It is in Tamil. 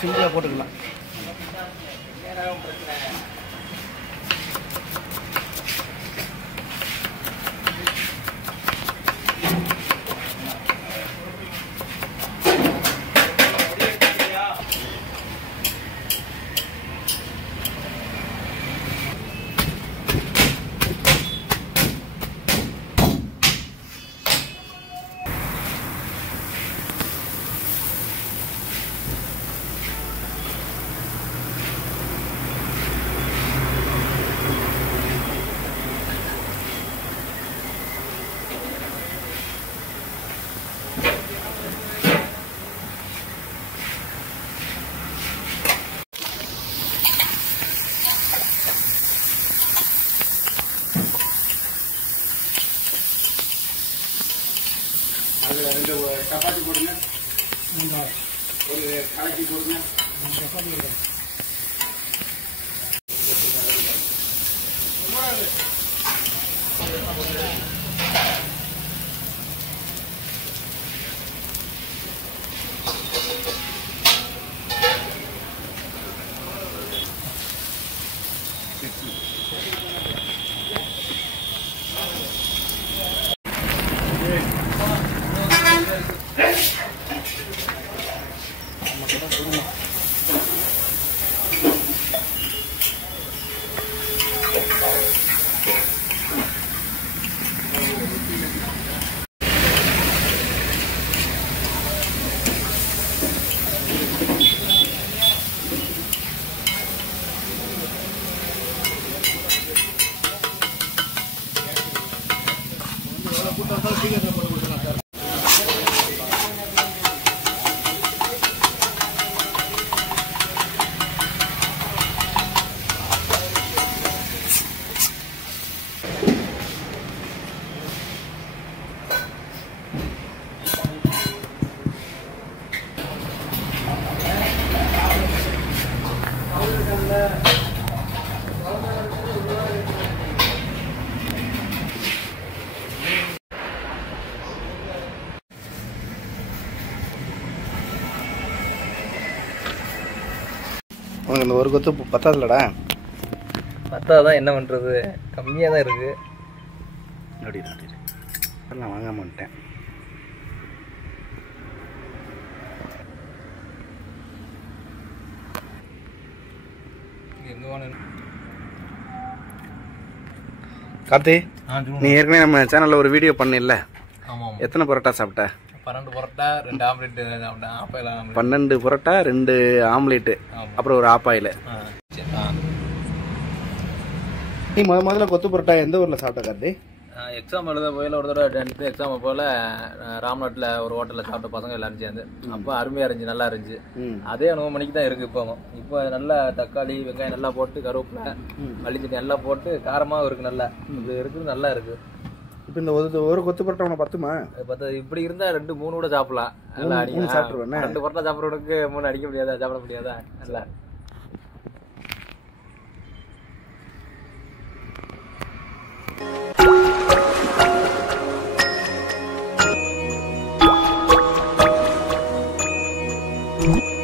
சிம்பிளாக போட்டுக்கலாம். அதில் 2 சப்பாத்தி போடுங்க, ஒரு கலக்கி போடுங்க. சப்பாத்தி போடுங்க. உனக்கு இந்த ஒரு கொத்து பத்தாதுலடா? பத்தாதான், என்ன பண்ணுறது, கம்மியாக தான் இருக்குது. அப்படின்னா நான் வாங்க மாட்டேன். எங்கே வாங்க கார்த்தி, நீ ஏற்கனவே நம்ம சேனலில் ஒரு வீடியோ பண்ணில்ல? ஆமாம். எத்தனை பரோட்டா சாப்பிட்ட? 12 பரோட்டா, 2 ஆம்லேட் சாப்பிட்டேன். ஆப்பாயில் 12 பரோட்டா, 2 ஆம்லேட்டு, அப்புறம் ஒரு ஆப்பாயில். நீ முதல்ல கொத்து பரோட்டா எந்த ஊரில் சாப்பிட்ட கார்த்தி? எக்ஸாம் எழுத போயில ஒரு தடவை 10th எக்ஸாம் போல் ராம்நாட்டில் ஒரு ஹோட்டலில் சாப்பிட்ட பசங்க எல்லாரும் சேர்ந்து. அப்போ அருமையாக இருந்துச்சு, நல்லா இருந்துச்சு. அதே 9 மணிக்கு தான் இருக்குது இப்போ நல்லா தக்காளி வெங்காயம் நல்லா போட்டு, கருவேப்பிலை மல்லிச்சட்டி எல்லாம் போட்டு காரமாகவும் இருக்குது, நல்லா இது இருக்குது, நல்லா இருக்குது. இப்போ இந்த ஒரு கொத்து பரோட்டா உனக்கு பத்துமா? இப்படி இருந்தால் 2 3 கூட சாப்பிடலாம். நல்லா அடிக்க சாப்பிடுவேன். 2 பரோட்டா சாப்பிட்றவனுக்கு 3 அடிக்க முடியாதா, சாப்பிட முடியாதா? நல்லா Mm-hmm.